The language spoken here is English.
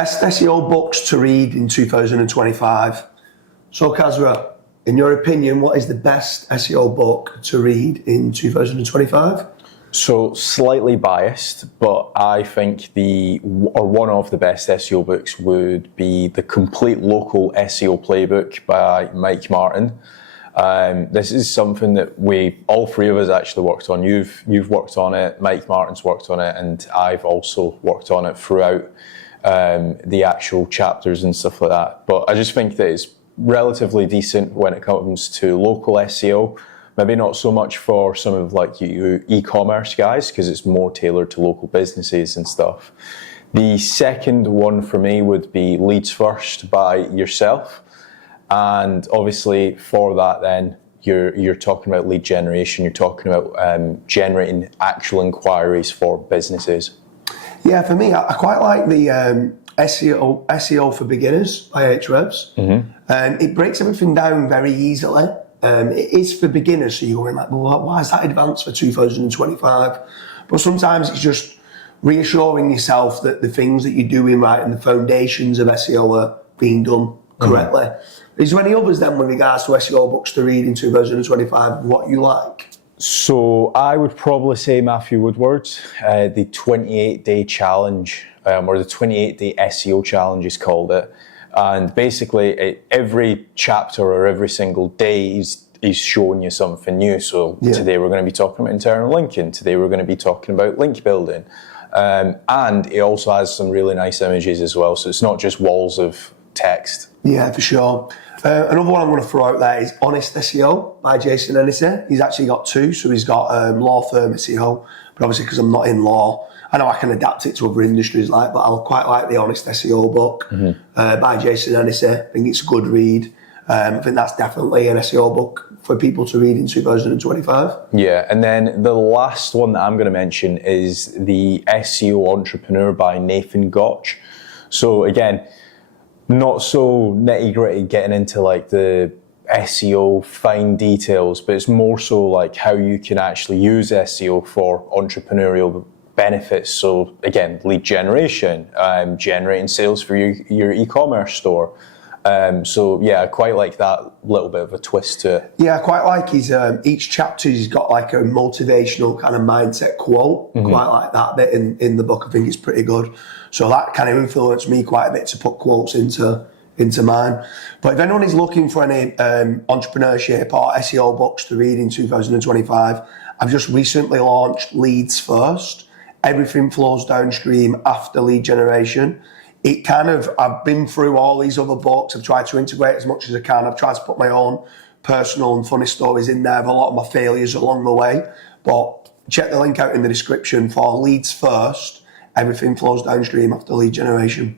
Best SEO books to read in 2025. So Kasra, in your opinion, what is the best SEO book to read in 2025? So slightly biased, but I think one of the best SEO books would be the Complete Local SEO Playbook by Mike Martin. This is something that all three of us actually worked on. You've worked on it, Mike Martin's worked on it, and I've also worked on it throughout the actual chapters and stuff like that. But I just think that it's relatively decent when it comes to local SEO. Maybe not so much for some of like you e-commerce guys, because it's more tailored to local businesses and stuff. The second one for me would be Leads First by yourself. And obviously for that then, you're talking about lead generation, you're talking about generating actual inquiries for businesses. Yeah, for me, I quite like the SEO for Beginners by Ahrefs. It breaks everything down very easily. It is for beginners, so you're going like, well, why is that advanced for 2025? But sometimes it's just reassuring yourself that the things that you're doing right and the foundations of SEO are being done correctly. Is there any others then with regards to SEO books to read in 2025, what you like? So I would probably say Matthew Woodward's, the 28-day challenge, or the 28-day SEO challenge is called it. And basically every chapter or every single day is showing you something new. So today we're going to be talking about internal linking. Today we're going to be talking about link building. And it also has some really nice images as well. So it's not just walls of text. Yeah, for sure. Another one I'm going to throw out there is Honest SEO by Jason Ellison. He's actually got two. So he's got law firm SEO, but obviously because I'm not in law, I know I can adapt it to other industries, but I'll quite like the Honest SEO book by Jason Ellison. I think it's a good read. I think that's definitely an SEO book for people to read in 2025. Yeah, and then the last one that I'm going to mention is the SEO Entrepreneur by Nathan Gotch. So again, not so nitty gritty getting into like the SEO fine details, but it's more so like how you can actually use SEO for entrepreneurial benefits. So again, lead generation, generating sales for your e-commerce store. So yeah, I quite like that little bit of a twist to it. Yeah, I quite like his, each chapter he's got like a motivational kind of mindset quote. Quite like that bit in the book. I think it's pretty good. So that kind of influenced me quite a bit to put quotes into mine. But if anyone is looking for any entrepreneurship or SEO books to read in 2025, I've just recently launched Leads First. Everything flows downstream after lead generation. I've been through all these other books. I've tried to integrate as much as I can. I've tried to put my own personal and funny stories in there of a lot of my failures along the way. But check the link out in the description for Leads First. Everything flows downstream after lead generation.